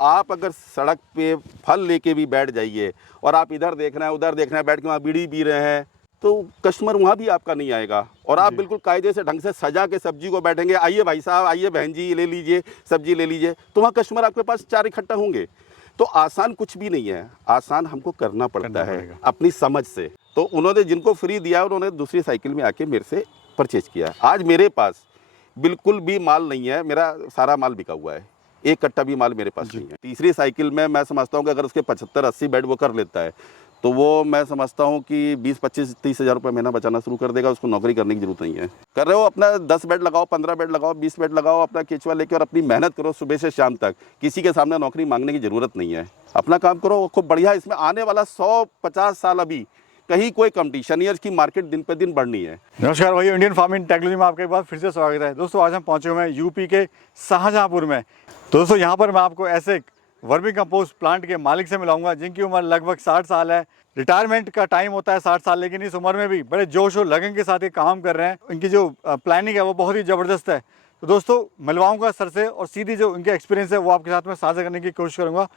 आप अगर सड़क पे फल लेके भी बैठ जाइए और आप इधर देखना है उधर देखना है, बैठ के वहाँ बीड़ी पी रहे हैं, तो कस्टमर वहाँ भी आपका नहीं आएगा। और आप बिल्कुल कायदे से ढंग से सजा के सब्जी को बैठेंगे, आइए भाई साहब, आइए बहन जी, ले लीजिए सब्जी ले लीजिए, तो वहाँ कस्टमर आपके पास 4 इकट्ठा होंगे। तो आसान कुछ भी नहीं है, आसान हमको करना पड़ता है अपनी समझ से। तो उन्होंने जिनको फ्री दिया उन्होंने दूसरी साइकिल में आके मेरे से परचेज किया। आज मेरे पास बिल्कुल भी माल नहीं है, मेरा सारा माल बिका हुआ है, एक कट्टा भी माल मेरे पास नहीं है। तीसरी साइकिल में मैं समझता हूँ कि अगर उसके 75-80 बेड वो कर लेता है तो वो मैं समझता हूँ कि 20-25-30 हज़ार रुपये महीना बचाना शुरू कर देगा। उसको नौकरी करने की जरूरत नहीं है। कर रहे हो अपना 10 बेड लगाओ, 15 बेड लगाओ, 20 बेड लगाओ, अपना केचुआ लेके और अपनी मेहनत करो सुबह से शाम तक। किसी के सामने नौकरी मांगने की जरूरत नहीं है, अपना काम करो खूब बढ़िया। इसमें आने वाला 150 साल अभी कहीं कोई कंपटीशन नहीं है, इसकी मार्केट दिन पे दिन बढ़नी है। नमस्कार भाई, इंडियन फार्मिंग टेक्नोलॉजी में आपका एक बार फिर से स्वागत है। दोस्तों आज हम पहुंचे हुए हैं यूपी के शाहजहांपुर में। तो दोस्तों यहाँ पर मैं आपको ऐसे वर्मी कंपोस्ट प्लांट के मालिक से मिलाऊंगा जिनकी उम्र लगभग 60 साल है। रिटायरमेंट का टाइम होता है 60 साल, लेकिन इस उम्र में भी बड़े जोश और लगन के साथ ये काम कर रहे हैं। इनकी जो प्लानिंग है वो बहुत ही ज़बरदस्त है। तो दोस्तों मिलवाऊंगा सर से और सीधी जो इनके एक्सपीरियंस है वो आपके साथ में साझा करने की कोशिश करूँगा।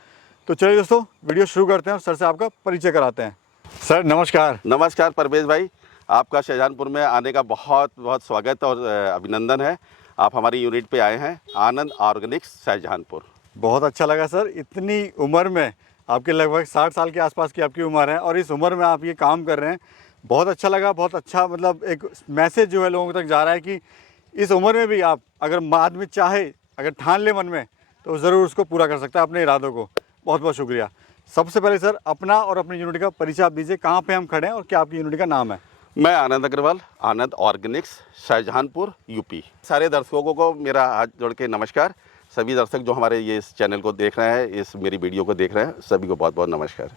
तो चलिए दोस्तों वीडियो शुरू करते हैं और सर से आपका परिचय कराते हैं। सर नमस्कार। नमस्कार परवेज भाई, आपका शाहजहांपुर में आने का बहुत बहुत स्वागत और अभिनंदन है। आप हमारी यूनिट पे आए हैं, आनंद ऑर्गेनिक्स शाहजहांपुर। बहुत अच्छा लगा सर, इतनी उम्र में आपके लगभग 60 साल के आसपास की आपकी उम्र है और इस उम्र में आप ये काम कर रहे हैं। बहुत अच्छा लगा, बहुत अच्छा मतलब एक मैसेज जो है लोगों तक जा रहा है कि इस उम्र में भी आप अगर आदमी चाहे, अगर ठान ले मन में, तो ज़रूर उसको पूरा कर सकता है अपने इरादों को। बहुत बहुत शुक्रिया। सबसे पहले सर अपना और अपनी यूनिट का परिचय आप दीजिए, कहाँ पे हम खड़े हैं और क्या आपकी यूनिट का नाम है? मैं आनंद अग्रवाल, आनंद ऑर्गेनिक्स शाहजहांपुर यूपी। सारे दर्शकों को मेरा हाथ जोड़ के नमस्कार। सभी दर्शक जो हमारे ये इस चैनल को देख रहे हैं, इस मेरी वीडियो को देख रहे हैं, सभी को बहुत बहुत नमस्कार।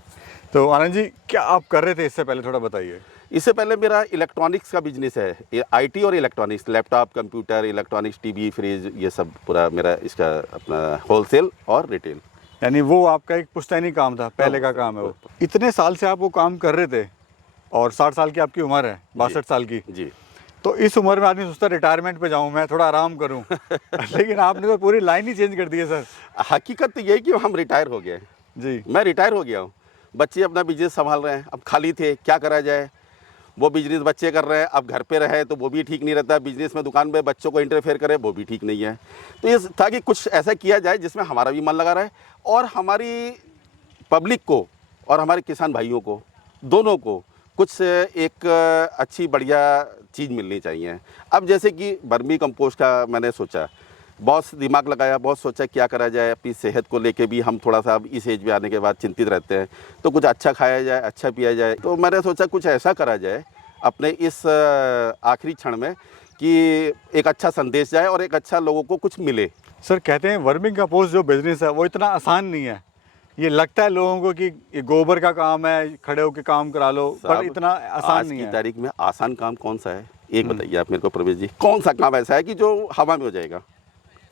तो आनंद जी क्या आप कर रहे थे इससे पहले, थोड़ा बताइए। इससे पहले मेरा इलेक्ट्रॉनिक्स का बिजनेस है, आईटी और electronics, laptop, computer, electronics, TV, fridge, ये सब पूरा मेरा इसका अपना होलसेल और रिटेल। यानी वो आपका एक पुश्तैनी काम था, पहले का काम है वो। इतने साल से आप वो काम कर रहे थे और 60 साल की आपकी उम्र है, 62 साल की जी। तो इस उम्र में आदमी सोचता है रिटायरमेंट पे जाऊं, मैं थोड़ा आराम करूं लेकिन आपने तो पूरी लाइन ही चेंज कर दी है सर। हकीकत तो यही कि हम रिटायर हो गए जी। मैं रिटायर हो गया हूँ। बच्चे अपना बिजनेस संभाल रहे हैं, अब खाली थे क्या करा जाए। वो बिजनेस बच्चे कर रहे हैं, अब घर पे रहे तो वो भी ठीक नहीं रहता। बिजनेस में दुकान पे बच्चों को इंटरफेयर करे वो भी ठीक नहीं है। तो ये था कि कुछ ऐसा किया जाए जिसमें हमारा भी मन लगा रहे और हमारी पब्लिक को और हमारे किसान भाइयों को, दोनों को कुछ एक अच्छी बढ़िया चीज़ मिलनी चाहिए। अब जैसे कि वर्मी कंपोस्ट का मैंने सोचा, बहुत दिमाग लगाया, बहुत सोचा क्या करा जाए। अपनी सेहत को लेके भी हम थोड़ा सा अब इस एज में आने के बाद चिंतित रहते हैं, तो कुछ अच्छा खाया जाए, अच्छा पिया जाए। तो मैंने सोचा कुछ ऐसा करा जाए अपने इस आखिरी क्षण में कि एक अच्छा संदेश जाए और एक अच्छा लोगों को कुछ मिले। सर कहते हैं वर्मिंग कंपोस्ट जो बिजनेस है वो इतना आसान नहीं है। ये लगता है लोगों को कि ये गोबर का काम है, खड़े होकर काम करा लो, पर इतना आसान नहीं है। आज की तारीख में आसान काम कौन सा है? एक बताइए आप मेरे को प्रवेश जी, कौन सा काम ऐसा है कि जो हवा में हो जाएगा?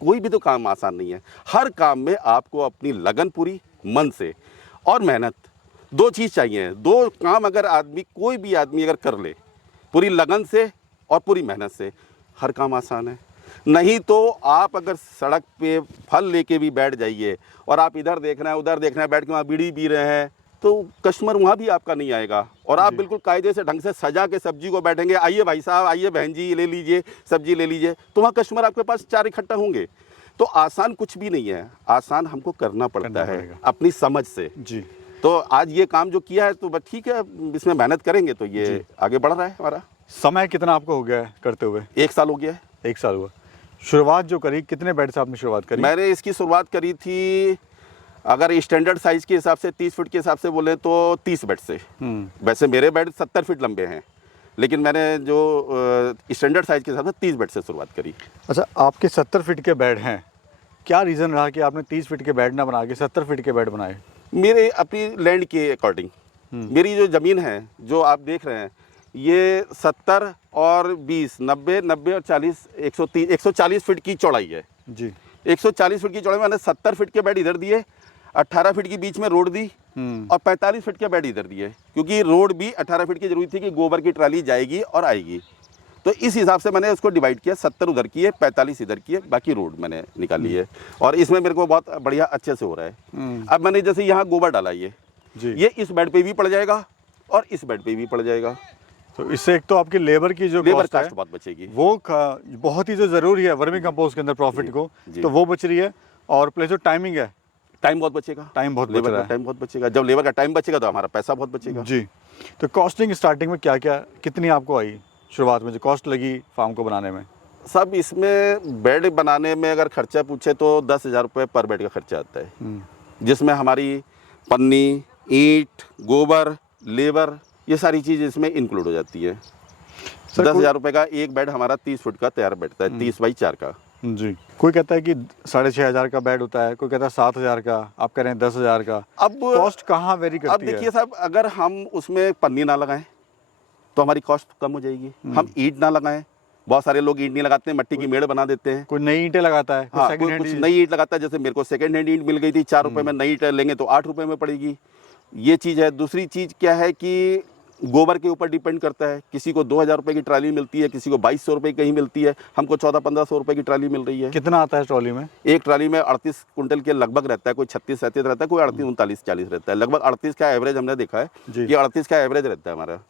कोई भी तो काम आसान नहीं है। हर काम में आपको अपनी लगन पूरी मन से और मेहनत, दो चीज़ चाहिए। दो काम अगर आदमी, कोई भी आदमी अगर कर ले पूरी लगन से और पूरी मेहनत से, हर काम आसान है। नहीं तो आप अगर सड़क पे फल लेके भी बैठ जाइए और आप इधर देखना है उधर देखना है, बैठ के वहाँ बीड़ी पी रहे हैं, तो कस्टमर वहाँ भी आपका नहीं आएगा। और आप बिल्कुल कायदे से ढंग से सजा के सब्जी को बैठेंगे, आइए भाई साहब, आइए बहन जी, ले लीजिए सब्जी ले लीजिए, तो वहाँ कस्टमर आपके पास 4 इकट्ठा होंगे। तो आसान कुछ भी नहीं है, आसान हमको करना पड़ता है अपनी समझ से। जी। तो आज ये काम जो किया है तो बस ठीक है, इसमें मेहनत करेंगे तो ये आगे बढ़ रहा है हमारा। समय कितना आपको हो गया है करते हुए? 1 साल हो गया है। 1 साल हुआ। शुरुआत जो करी, कितने बेड से आपने शुरुआत करी? मैंने इसकी शुरुआत करी थी, अगर स्टैंडर्ड साइज के हिसाब से 30 फीट के हिसाब से बोले तो 30 बेड से। वैसे मेरे बेड 70 फीट लंबे हैं, लेकिन मैंने जो स्टैंडर्ड साइज के हिसाब से 30 बेड से शुरुआत करी। अच्छा, आपके 70 फीट के बेड हैं, क्या रीज़न रहा कि आपने 30 फीट के बेड ना बना के 70 फीट के बेड बनाए? मेरे अपनी लैंड के अकॉर्डिंग, मेरी जो ज़मीन है जो आप देख रहे हैं, ये 70 और 20, 90, 90 और 40, 130, 140 फीट की चौड़ाई है जी। 140 फीट की चौड़ाई में मैंने 70 फीट के बेड इधर दिए, 18 फीट की बीच में रोड दी और 45 फीट के बेड इधर दिए, क्योंकि रोड भी 18 फीट की जरूरी थी कि गोबर की ट्राली जाएगी और आएगी। तो इस हिसाब से मैंने उसको डिवाइड किया, 70 उधर की है, 45 इधर की है, बाकी रोड मैंने निकाली है। और इसमें मेरे को बहुत बढ़िया अच्छे से हो रहा है। अब मैंने जैसे यहाँ गोबर डाला, ये इस बेड पे भी पड़ जाएगा और इस बेड पे भी पड़ जाएगा। तो इससे एक तो आपकी लेबर की जो लेबर कॉस्ट है कास्ट बहुत बचेगी, वो बहुत ही जो ज़रूरी है वर्मी कंपोस्ट के अंदर प्रॉफिट को, तो वो बच रही है। और प्लस जो टाइमिंग है, टाइम बहुत बचेगा, टाइम बहुत बच लेबर रहा का है। टाइम बहुत बचेगा। जब लेबर का टाइम बचेगा तो हमारा पैसा बहुत बचेगा। जी। तो कॉस्टिंग स्टार्टिंग में क्या क्या कितनी आपको आई शुरुआत में, जो कॉस्ट लगी फार्म को बनाने में? सब इसमें बेड बनाने में अगर खर्चा पूछे तो 10,000 रुपये पर बेड का खर्चा आता है, जिसमें हमारी पन्नी, ईंट, गोबर, लेबर, ये सारी चीज़ इसमें इंक्लूड हो जाती है। 10,000 रुपये का एक बेड हमारा 30 फुट का तैयार बैठता है, 30 बाई 4 का। जी। कोई कहता है कि 6,500 का बेड होता है, कोई कहता है 7,000 का, आप कह रहे हैं 10,000 का। अब कॉस्ट कहाँ वेरी करती है? अब देखिए साहब, अगर हम उसमें पन्नी ना लगाएं तो हमारी कॉस्ट कम हो जाएगी। हम ईंट ना लगाएं, बहुत सारे लोग ईंट नहीं लगाते हैं, मट्टी की मेड़ बना देते हैं। कोई नई ईंटें लगाता है, हाँ, सेकंड हैंड कुछ नई ईंट लगाता है। जैसे मेरे को सेकंड हैंड ईंट मिल गई थी 4 रुपए में, नई ईंट लेंगे तो 8 रुपए में पड़ेगी। ये चीज़ है। दूसरी चीज़ क्या है कि गोबर के ऊपर डिपेंड करता है। किसी को 2,000 रुपये की ट्राली मिलती है, किसी को 2,200 रुपये कहीं मिलती है, हमको 1400-1500 रुपये की ट्राली मिल रही है। कितना आता है ट्रॉली में? एक ट्राली में 38 कुंटल के लगभग रहता है, कोई 36-37 रहता है, कोई 38-39-40 रहता है। लगभग 38 का एवरेज हमने देखा है कि 38 का एवरेज रहता है हमारा।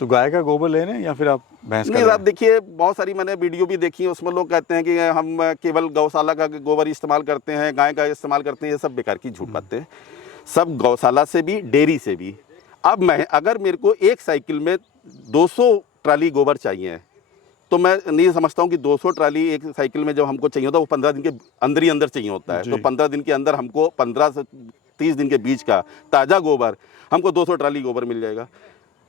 तो गाय का गोबर ले रहे हैं या फिर आप भैंस का? नहीं साहब, देखिए बहुत सारी मैंने वीडियो भी देखी है, उसमें लोग कहते हैं कि हम केवल गौशाला का गोबर इस्तेमाल करते हैं, गाय का इस्तेमाल करते हैं। ये सब बेकार की झूठ बातें हैं। सब गौशाला से भी, डेयरी से भी। अब मैं अगर मेरे को एक साइकिल में 200 ट्राली गोबर चाहिए तो मैं नहीं समझता हूँ कि 200 ट्राली एक साइकिल में जब हमको चाहिए होता है वो 15 दिन के अंदर ही अंदर चाहिए होता है। तो 15 दिन के अंदर हमको 15 से 30 दिन के बीच का ताज़ा गोबर हमको 200 ट्राली गोबर मिल जाएगा।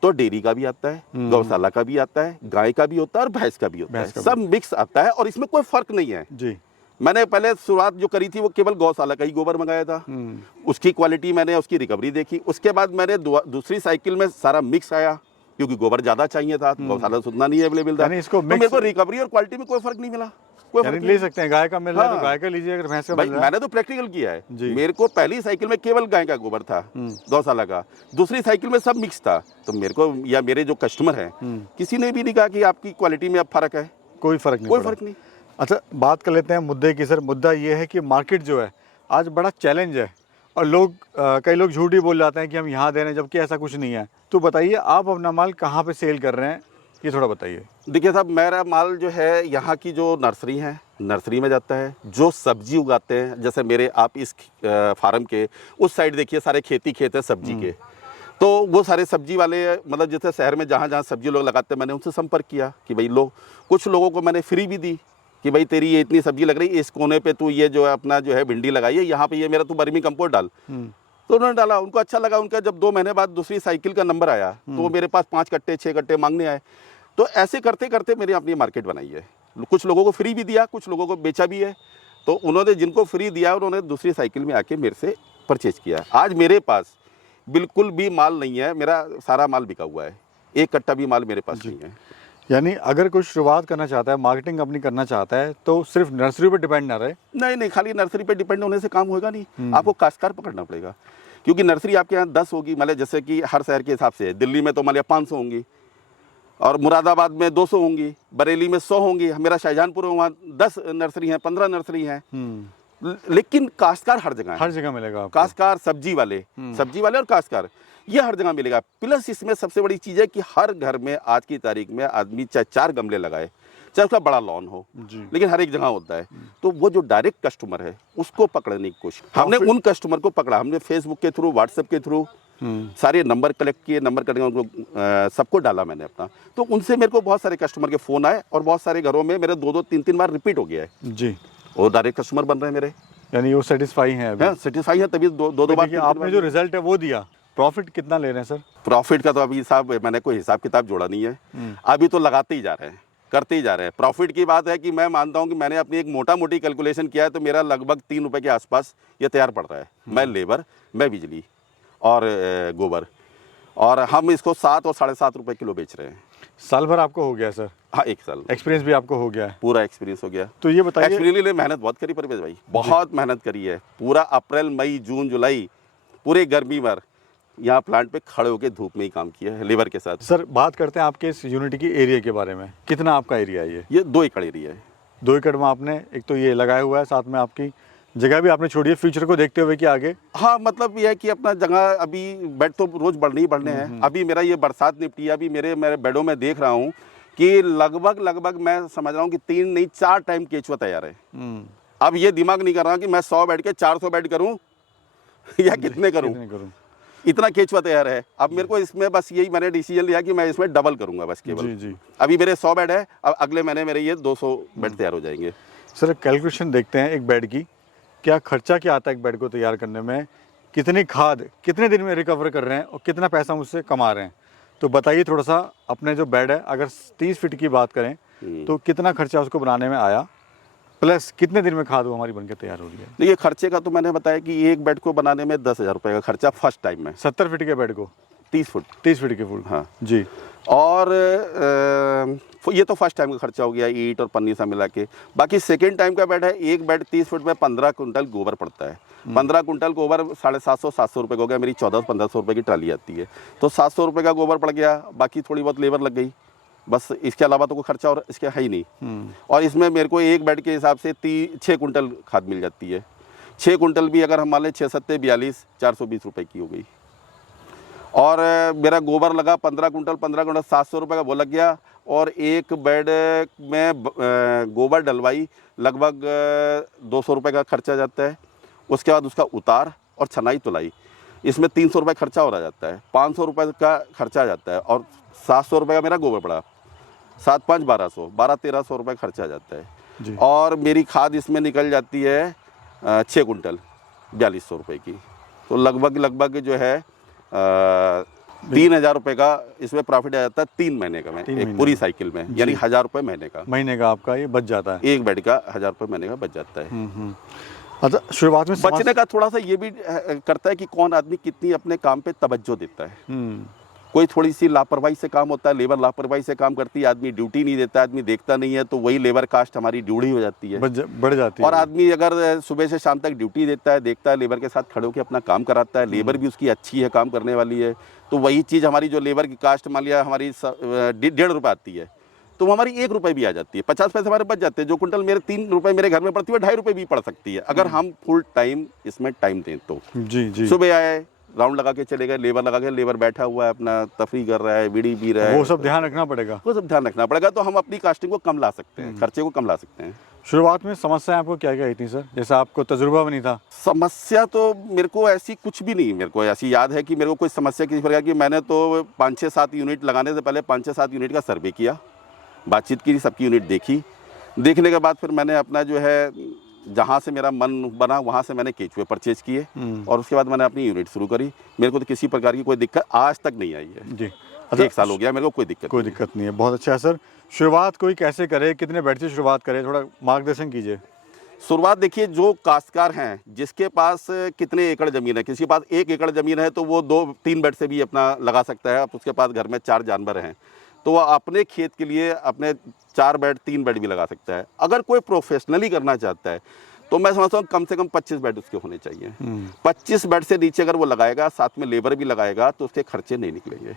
तो डेयरी का भी आता है, गौशाला का भी आता है, गाय का भी होता है और भैंस का भी होता है। सब मिक्स आता है और इसमें कोई फर्क नहीं है। जी। मैंने पहले शुरुआत जो करी थी वो केवल गौशाला का ही गोबर मंगाया था। उसकी क्वालिटी मैंने, उसकी रिकवरी देखी। उसके बाद मैंने दूसरी साइकिल में सारा मिक्स आया, क्योंकि गोबर ज़्यादा चाहिए था, गौशाला से उतना नहीं अवेलेबल था। इसको तो मेरे को रिकवरी और क्वालिटी में कोई फर्क नहीं मिला। ले सकते हैं, गाय का मिल रहा है तो गाय का लीजिए, अगर भैंस का मिल रहा है। मैंने तो प्रैक्टिकल किया है। मेरे को पहली साइकिल में केवल गाय का गोबर था, गौशाला का। दूसरी साइकिल में सब मिक्स था। तो मेरे को या मेरे जो कस्टमर हैं, किसी ने भी नहीं कहा कि आपकी क्वालिटी में अब फर्क है। कोई फर्क नहीं, कोई फर्क नहीं। अच्छा, बात कर लेते हैं मुद्दे की। सर, मुद्दा ये है कि मार्केट जो है आज बड़ा चैलेंज है और लोग कई लोग झूठ ही बोल जाते हैं कि हम यहाँ दे रहे हैं, जबकि ऐसा कुछ नहीं है। तो बताइए, आप अपना माल कहाँ पे सेल कर रहे हैं, ये थोड़ा बताइए। देखिए साहब, मेरा माल जो है यहाँ की जो नर्सरी है, नर्सरी में जाता है। जो सब्जी उगाते हैं, जैसे मेरे आप इस फार्म के उस साइड देखिए, सारे खेत है सब्जी के। तो वो सारे सब्जी वाले, मतलब जैसे शहर में जहाँ जहाँ सब्जी लोग लगाते हैं, मैंने उनसे संपर्क किया कि भाई कुछ लोगों को मैंने फ्री भी दी कि भाई तेरी ये इतनी सब्जी लग रही है, इस कोने पे तू ये जो है अपना जो है भिंडी लगाई है, यहाँ पे ये मेरा तू वर्मी कंपोस्ट डाल। तो उन्होंने डाला, उनको अच्छा लगा। उनका जब 2 महीने बाद दूसरी साइकिल का नंबर आया तो वो मेरे पास 5 कट्टे 6 कट्टे मांगने आए। तो ऐसे करते करते मेरी अपनी मार्केट बनाई है। कुछ लोगों को फ्री भी दिया, कुछ लोगों को बेचा भी है। तो उन्होंने जिनको फ्री दिया उन्होंने दूसरी साइकिल में आके मेरे से परचेज किया। आज मेरे पास बिल्कुल भी माल नहीं है, मेरा सारा माल बिका हुआ है। एक कट्टा भी माल मेरे पास नहीं है। यानी अगर कोई शुरुआत करना चाहता है, मार्केटिंग अपनी करना चाहता है, तो सिर्फ नर्सरी पर डिपेंड ना रहे। नहीं, खाली नर्सरी पे डिपेंड होने से काम होगा नहीं। आपको काश्तकार पकड़ना पड़ेगा, क्योंकि नर्सरी आपके यहाँ 10 होगी, मतलब जैसे कि हर शहर के हिसाब से। दिल्ली में तो मान लिया 500 होंगी, और मुरादाबाद में 200 होंगी, बरेली में 100 होंगी। मेरा शाहजहानपुर में वहाँ 10 नर्सरी हैं, 15 नर्सरी हैं। लेकिन काश्तकार हर जगह मिलेगा। काश्तकार, सब्जी वाले और काश्तकार, ये हर जगह मिलेगा। प्लस इसमें सबसे बड़ी चीज़ है कि हर घर में आज की तारीख में आदमी चाहे 4 गमले लगाए, चाहे उसका बड़ा लॉन हो, लेकिन हर एक जगह होता है। तो वो जो डायरेक्ट कस्टमर है उसको पकड़ने की कोशिश, हमने उन कस्टमर को पकड़ा। हमने फेसबुक के थ्रू, व्हाट्सएप के थ्रू सारे नंबर कलेक्ट किए, नंबर करके उनको सबको डाला मैंने अपना। तो उनसे मेरे को बहुत सारे कस्टमर के फ़ोन आए और बहुत सारे घरों में मेरे 2-2, 3-3 बार रिपीट हो गया है जी। और डायरेक्ट कस्टमर बन रहे हैं मेरे। यानी वो सेटिस्फाई हैं, सेटिस्फाई है, तभी 2-2 बार। आपने जो रिजल्ट है वो दिया। प्रॉफिट कितना ले रहे हैं सर? प्रॉफिट का तो अभी साहब मैंने कोई हिसाब किताब जोड़ा नहीं है। अभी तो लगाते ही जा रहे हैं, करते ही जा रहे हैं। प्रॉफिट की बात है कि मैं मानता हूं कि मैंने अपनी एक मोटा मोटी कैलकुलेशन किया है, तो मेरा लगभग 3 रुपए के आसपास ये तैयार पड़ रहा है। मैं लेबर, मैं बिजली और गोबर, और हम इसको 7 और 7.5 रुपए किलो बेच रहे हैं। साल भर आपको हो गया सर? हाँ, 1 साल एक्सपीरियंस भी आपको हो गया है? पूरा एक्सपीरियंस हो गया। तो ये बताइए, एक्सपीरियंस के लिए मेहनत बहुत करी परवेज भाई, बहुत मेहनत करी है। पूरा अप्रैल, मई, जून, जुलाई, पूरे गर्मी भर यहाँ प्लांट पे खड़े होकर धूप में ही काम किया है लेबर के साथ। सर बात करते हैं आपके इस यूनिट की एरिया के बारे में, कितना आपका एरिया है ये 2 एकड़ एरिया है। 2 एकड़ में आपने एक तो ये लगाया हुआ है, साथ में आपकी जगह भी आपने छोड़ी है फ्यूचर को देखते हुए कि आगे। हाँ, मतलब ये है कि अपना जगह अभी बेड तो रोज बढ़ने ही बढ़ने हैं। अभी मेरा ये बरसात निपटी है, अभी मेरे बेडों में देख रहा हूँ कि लगभग मैं समझ रहा हूँ कि 3 नहीं 4 टाइम केचुआ तैयार है। अब ये दिमाग नहीं कर रहा कि मैं 100 बेड के 400 बेड करूँ या कितने करूँ, इतना केचुआ तैयार है। अब मेरे को इसमें बस यही मैंने डिसीजन लिया कि मैं इसमें डबल करूँगा बस केवल। जी। अभी मेरे 100 बेड है, अब अगले महीने मेरे ये 200 बेड तैयार हो जाएंगे। सर कैलकुलेशन देखते हैं एक बेड की, क्या खर्चा क्या आता है एक बेड को तैयार करने में, कितनी खाद कितने दिन में रिकवर कर रहे हैं और कितना पैसा मुझसे कमा रहे हैं, तो बताइए थोड़ा सा। अपने जो बेड है अगर 30 फीट की बात करें तो कितना खर्चा उसको बनाने में आया, प्लस कितने दिन में खाद वो हमारी बनकर तैयार हो रही है। देखिए खर्चे का तो मैंने बताया कि एक बेड को बनाने में 10,000 रुपये का खर्चा फर्स्ट टाइम में। 70 फीट के बेड को 30 फुट 30 फीट के फुल। हाँ जी। और ये तो फर्स्ट टाइम का खर्चा हो गया ईंट और पन्नी सा मिला के। बाकी सेकेंड टाइम का बेड है, एक बेड 30 फुट में 15 कुंटल गोबर पड़ता है। 15 कुंटल गोबर 750-700 रुपये का हो गया। मेरी 1400-1500 रुपये की ट्राली आती है, तो 700 रुपये का गोबर पड़ गया। बाकी थोड़ी बहुत लेबर लग गई, बस इसके अलावा तो कोई खर्चा और इसके है ही नहीं। और इसमें मेरे को एक बेड के हिसाब से 6 कुंटल खाद मिल जाती है। 6 कुंटल भी अगर हम मान लें 6 सत्ते 42, 420 रुपये की हो गई। और मेरा गोबर लगा 15 कुंटल 700 रुपये का वो लग गया। और एक बेड में गोबर डलवाई लगभग 200 रुपये का खर्चा जाता है। उसके बाद उसका उतार और छनाई तुलाई, इसमें 300 रुपये खर्चा और आ जाता है। 500 रुपये का खर्चा आ जाता है और 700 रुपये का मेरा गोबर पड़ा। 7-5 1200, 1200-1300 रुपये खर्चा आ जाता है जी। और मेरी खाद इसमें निकल जाती है 6 कुंटल 4200 रुपये की। तो लगभग जो है 3000 रुपये का इसमें प्रॉफिट आ जाता है 3 महीने का। मैं एक पूरी साइकिल में, यानी 1000 रुपये महीने का आपका ये बच जाता है। एक बेड का 1000 रुपये महीने का बच जाता है। अच्छा, शुरुआत में बचने का थोड़ा सा ये भी करता है कि कौन आदमी कितनी अपने काम पे तवज्जो देता है। कोई थोड़ी सी लापरवाही से काम होता है, लेबर लापरवाही से काम करती है, आदमी ड्यूटी नहीं देता, आदमी देखता नहीं है, तो वही लेबर कास्ट हमारी ड्यूटी हो जाती है, बढ़ जाती है। और आदमी अगर सुबह से शाम तक ड्यूटी देता है, देखता है, लेबर के साथ खड़े होकर अपना काम कराता है, लेबर भी उसकी अच्छी है, काम करने वाली है, तो वही चीज़ हमारी जो लेबर की कास्ट मान लिया हमारी 1.5 रुपये आती है, तो हमारी 1 रुपये भी आ जाती है। 50 पैसे हमारे बच जाते हैं। जो कुंटल मेरे 3 रुपये मेरे घर में पड़ती है 2.5 रुपये भी पड़ सकती है, अगर हम फुल टाइम इसमें टाइम दें तो। जी। सुबह आए, राउंड लगा के चले गए, लेबर लगा के, लेबर बैठा हुआ है अपना तफरी कर रहा है, बीड़ी पी रहा है, वो सब ध्यान रखना पड़ेगा। वो सब ध्यान रखना पड़ेगा, तो हम अपनी कास्टिंग को कम ला सकते हैं, खर्चे को कम ला सकते हैं। शुरुआत में समस्याएं आपको क्या क्या आई थी सर, जैसा आपको तजुर्बा भी नहीं था? समस्या तो मेरे को ऐसी कुछ भी नहीं, मेरे को ऐसी याद है कि मेरे को कोई समस्या किसी प्रकार की। मैंने तो 5-6-7 यूनिट लगाने से पहले 5-6-7 यूनिट का सर्वे किया, बातचीत की, सबकी यूनिट देखी। देखने के बाद फिर मैंने अपना जो है जहाँ से मेरा मन बना वहाँ से मैंने केचुए परचेज किए और उसके बाद मैंने अपनी यूनिट शुरू करी। मेरे को तो किसी प्रकार की कोई दिक्कत आज तक नहीं आई है जी। 1 साल हो गया मेरे को, कोई दिक्कत नहीं है। बहुत अच्छा है सर। शुरुआत कोई कैसे करे, कितने बेड से शुरुआत करे, थोड़ा मार्गदर्शन कीजिए। शुरुआत देखिए, जो काश्तकार हैं जिसके पास कितने एकड़ ज़मीन है, किसी के पास 1 एकड़ ज़मीन है तो वो 2-3 बेड से भी अपना लगा सकता है। अब उसके पास घर में 4 जानवर हैं तो वह अपने खेत के लिए अपने 4 बेड 3 बेड भी लगा सकता है। अगर कोई प्रोफेशनली करना चाहता है तो मैं समझता हूँ कम से कम 25 बेड उसके होने चाहिए। 25 बेड से नीचे अगर वो लगाएगा, साथ में लेबर भी लगाएगा, तो उसके खर्चे नहीं निकलेंगे।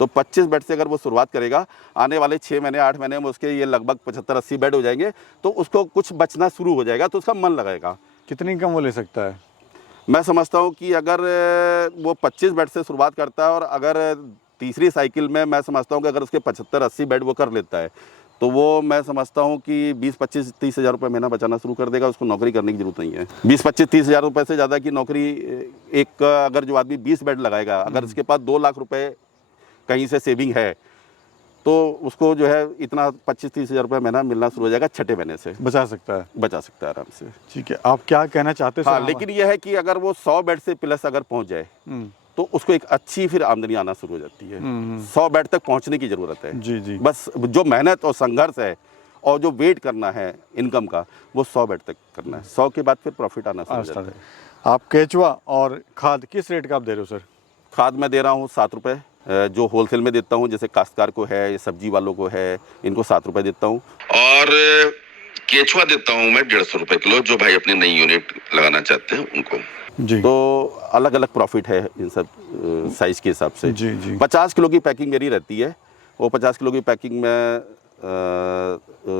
तो 25 बेड से अगर वो शुरुआत करेगा, आने वाले 6 महीने 8 महीने में उसके ये लगभग 75-80 बेड हो जाएंगे, तो उसको कुछ बचना शुरू हो जाएगा, तो उसका मन लगाएगा। कितनी इनकम वो ले सकता है? मैं समझता हूँ कि अगर वो 25 बेड से शुरुआत करता है और अगर तीसरी साइकिल में मैं समझता हूँ कि अगर उसके 75-80 बेड वो कर लेता है, तो वो मैं समझता हूँ कि 20-25-30 हज़ार रुपये महीना बचाना शुरू कर देगा। उसको नौकरी करने की जरूरत नहीं है। 20-25-30 हज़ार रुपये से ज़्यादा की नौकरी एक, अगर जो आदमी 20 बेड लगाएगा, अगर उसके पास 2 लाख रुपये कहीं से सेविंग है, तो उसको जो है इतना 25-30 हज़ार रुपये महीना मिलना शुरू हो जाएगा। छठे महीने से बचा सकता है आराम से। ठीक है, आप क्या कहना चाहते हैं? हाँ, लेकिन यह है कि अगर वो 100 बेड से प्लस अगर पहुँच जाए तो उसको एक अच्छी फिर आमदनी आना शुरू हो जाती है। 100 बेड तक पहुंचने की जरूरत है। जी। बस जो मेहनत और संघर्ष है और जो वेट करना है इनकम का, वो 100 बेड तक करना है। 100 के बाद फिर प्रॉफिट आना शुरू हो जाता है। आप केचुआ और खाद किस रेट का आप दे रहे हो सर? खाद मैं दे रहा हूँ 7 रुपये, जो होलसेल में देता हूँ, जैसे काश्तकार को है, सब्जी वालों को है, इनको 7 रुपये देता हूँ। और केचुआ देता हूँ मैं 150 रुपये किलो, जो भाई अपनी नई यूनिट लगाना चाहते हैं उनको। जी। तो अलग अलग प्रॉफिट है इन सब साइज़ के हिसाब से। जी जी 50 किलो की पैकिंग मेरी रहती है, वो 50 किलो की पैकिंग में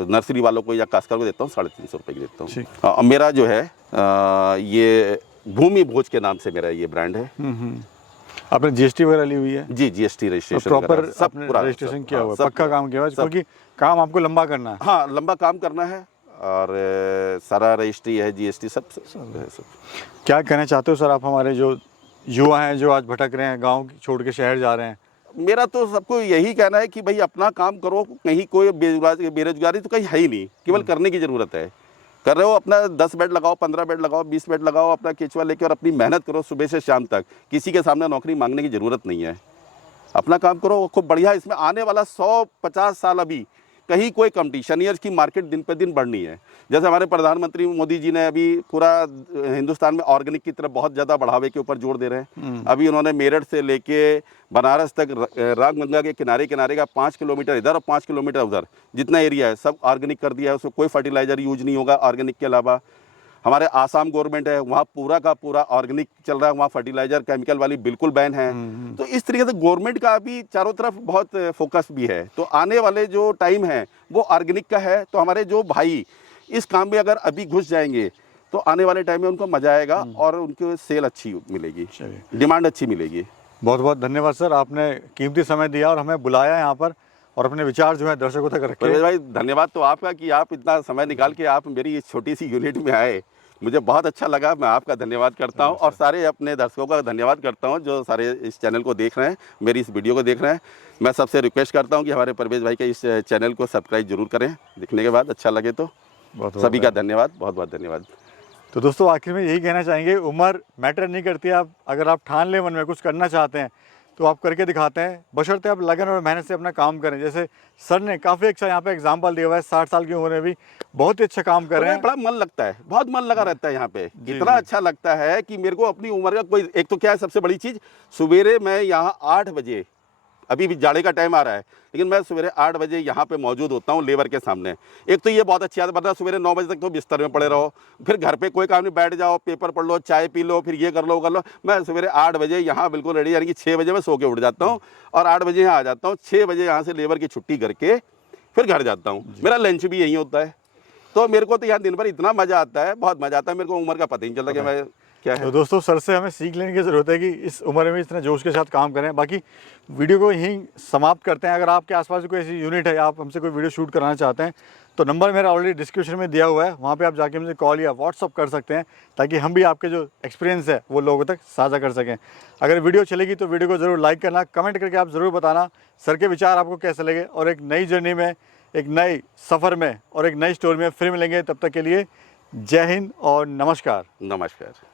नर्सरी वालों को या काश्तकार को देता हूँ 350 रुपये की देता ठीक। हूँ। मेरा जो है ये भूमि भोज के नाम से मेरा ये ब्रांड है। आपने जीएसटी वगैरह ली हुई है? जी, जीएसटी रजिस्ट्रेशन प्रॉपर वगैरह सब आपने पूरा रजिस्ट्रेशन किया हाँ, हुआ है, सब पक्का पूरा, काम किया हुआ है, सब। क्योंकि काम आपको लंबा करना है। हाँ, लंबा काम करना है और सारा रजिस्ट्री है, जीएसटी सब है सब। क्या कहना चाहते हो सर आप हमारे जो युवा हैं जो आज भटक रहे हैं, गाँव छोड़ के शहर जा रहे हैं? मेरा तो सबको यही कहना है कि भाई अपना काम करो, कहीं कोई बेरोजगारी तो कहीं है ही नहीं, केवल करने की ज़रूरत है। कर रहे हो अपना 10 बेड लगाओ, 15 बेड लगाओ, 20 बेड लगाओ, अपना केचुआ लेके और अपनी मेहनत करो सुबह से शाम तक। किसी के सामने नौकरी मांगने की ज़रूरत नहीं है, अपना काम करो खूब बढ़िया। इसमें आने वाला 100-50 साल अभी कहीं कोई कंपटीशन नहीं है, इसकी मार्केट दिन पे दिन बढ़नी है। जैसे हमारे प्रधानमंत्री मोदी जी ने अभी पूरा हिंदुस्तान में ऑर्गेनिक की तरफ बहुत ज़्यादा बढ़ावे के ऊपर जोर दे रहे हैं। अभी उन्होंने मेरठ से लेके बनारस तक रामगंगा के किनारे किनारे का 5 किलोमीटर इधर और 5 किलोमीटर उधर जितना एरिया है सब ऑर्गेनिक कर दिया है। उसमें कोई फर्टिलाइजर यूज नहीं होगा ऑर्गेनिक के अलावा। हमारे आसाम गवर्नमेंट है, वहाँ पूरा का पूरा ऑर्गेनिक चल रहा है, वहाँ फर्टिलाइजर केमिकल वाली बिल्कुल बैन है। तो इस तरीके से गवर्नमेंट का अभी चारों तरफ बहुत फोकस भी है। तो आने वाले जो टाइम है वो ऑर्गेनिक का है। तो हमारे जो भाई इस काम में अगर अभी घुस जाएंगे तो आने वाले टाइम में उनको मजा आएगा और उनको सेल अच्छी मिलेगी, डिमांड अच्छी मिलेगी। बहुत बहुत धन्यवाद सर, आपने कीमती समय दिया और हमें बुलाया यहाँ पर और अपने विचार जो है दर्शकों तक रखे। परवेज भाई धन्यवाद तो आपका कि आप इतना समय निकाल के आप मेरी इस छोटी सी यूनिट में आए, मुझे बहुत अच्छा लगा। मैं आपका धन्यवाद करता हूं और सारे अपने दर्शकों का धन्यवाद करता हूं जो सारे इस चैनल को देख रहे हैं, मेरी इस वीडियो को देख रहे हैं। मैं सबसे रिक्वेस्ट करता हूं कि हमारे परवेज भाई के इस चैनल को सब्सक्राइब जरूर करें, दिखने के बाद अच्छा लगे तो। सभी का धन्यवाद, बहुत बहुत धन्यवाद। तो दोस्तों आखिर में यही कहना चाहेंगे, उम्र मैटर नहीं करती। आप अगर आप ठान ले मन में कुछ करना चाहते हैं तो आप करके दिखाते हैं, बशर्ते आप लगन और मेहनत से अपना काम करें। जैसे सर ने काफ़ी अच्छा यहाँ पे एग्जाम्पल दिया हुआ है, 60 साल की उम्र में भी बहुत ही अच्छा काम कर रहे हैं। बड़ा मन लगता है, बहुत मन लगा रहता है यहाँ पे। इतना अच्छा लगता है कि मेरे को अपनी उम्र का कोई, एक तो क्या है सबसे बड़ी चीज़, सवेरे मैं यहाँ 8 बजे, अभी भी जाड़े का टाइम आ रहा है लेकिन मैं सवेरे 8 बजे यहाँ पे मौजूद होता हूँ लेबर के सामने। एक तो ये बहुत अच्छी आदत, वरना सवेरे 9 बजे तक तो बिस्तर में पड़े रहो, फिर घर पे कोई काम नहीं, बैठ जाओ, पेपर पढ़ लो, चाय पी लो, फिर ये कर लो कर लो। मैं सवेरे 8 बजे यहाँ बिल्कुल रेडी, यानी कि 6 बजे मैं सो के उठ जाता हूँ और 8 बजे यहाँ आ जाता हूँ। 6 बजे यहाँ से लेबर की छुट्टी करके फिर घर जाता हूँ। मेरा लंच भी यहीं होता है। तो मेरे को तो यहाँ दिन भर इतना मज़ा आता है, बहुत मज़ा आता है। मेरे को उम्र का पता ही नहीं चलता कि मैं क्या है। तो दोस्तों सर से हमें सीख लेने की ज़रूरत है कि इस उम्र में इतना जोश के साथ काम करें। बाकी वीडियो को यहीं समाप्त करते हैं। अगर आपके आसपास कोई ऐसी यूनिट है, आप हमसे कोई वीडियो शूट कराना चाहते हैं तो नंबर मेरा ऑलरेडी डिस्क्रिप्शन में दिया हुआ है, वहाँ पे आप जाके हमसे कॉल या व्हाट्सअप कर सकते हैं ताकि हम भी आपके जो एक्सपीरियंस है वो लोगों तक साझा कर सकें। अगर वीडियो चलेगी तो वीडियो को ज़रूर लाइक करना, कमेंट करके आप ज़रूर बताना सर के विचार आपको कैसे लगे। और एक नई जर्नी में, एक नई सफ़र में और एक नई स्टोरी में फिर मिलेंगे। तब तक के लिए जय हिंद और नमस्कार। नमस्कार।